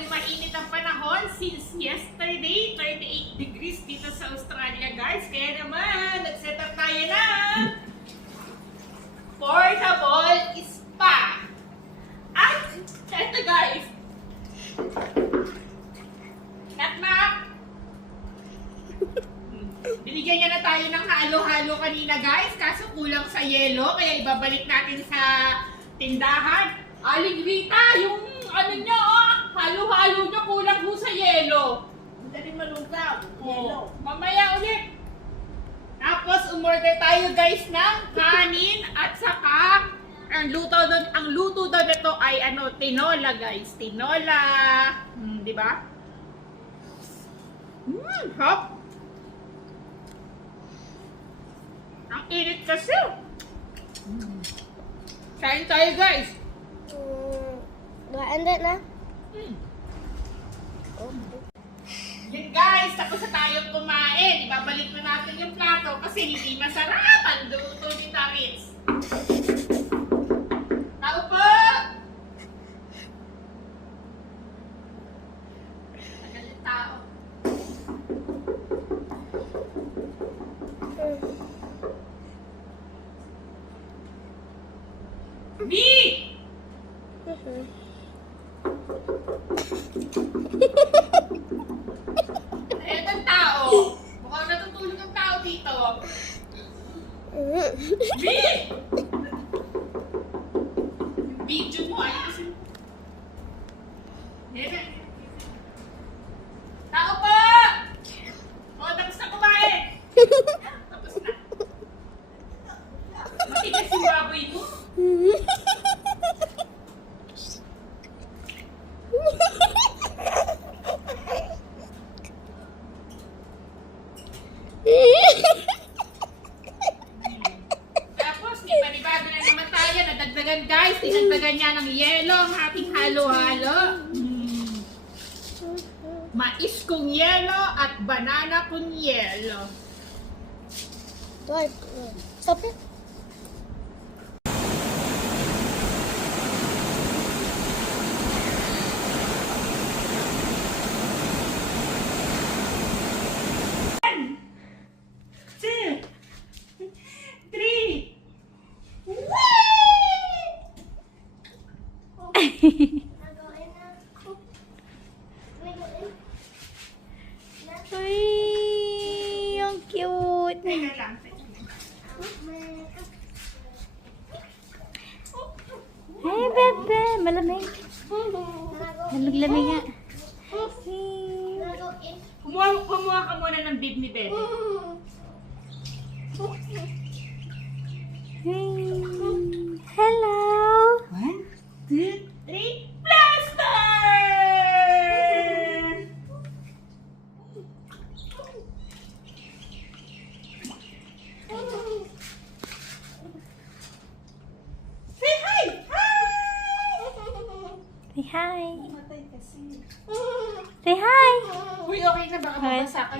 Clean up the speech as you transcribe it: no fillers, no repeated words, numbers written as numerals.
Dahil mainit ang panahon since yesterday, 38 degrees dito sa Australia, guys. Kaya naman, nag-set up tayo ng portable spa. At, eto guys, knock-knock. Binigyan niya na tayo ng halo-halo kanina, guys. Kaso kulang sa yelo, kaya ibabalik natin sa tindahan. Aling Rita, yung ano niya, halo-halo niya kulang ho sa yelo. Dali malungkaw. Yellow. Mamaya ulit. Tapos umorder tayo, guys, ng kanin at saka ang luto daw nito ay tinola, guys. Tinola. Di ba? Hop. Ang init kasi. Kain tayo, guys. Gaanda na. Yan, guys, tapos na tayong kumain. Ibabalik na natin yung plato kasi hindi masarap ang luto ni Tamis. Tao po! Tagal yung tao. Mi! Eto ang tao. Mukhang natutulog ang tao dito. Mi! Yung video mo ay kasi... Tao po! Tapos na kumain. Tapos na. Matigas yung baboy mo. Tapos, panibago na naman tayo. Nadagdagan, guys. Dinagdagan niya ng yelo ang ating halo-halo. Mais kung yelo at banana kung yelo. Stop it. Ay, ang cute. Teka lang. Hey, bebe. Malamig. Malamig nga. Kumuha ka muna ng bib ni Bebe. Hey. Hello. 1, 2, 3, plaster! Say hi! Say hi. Matay kasi. Say hi. Uy, okay na baka mabasa ka.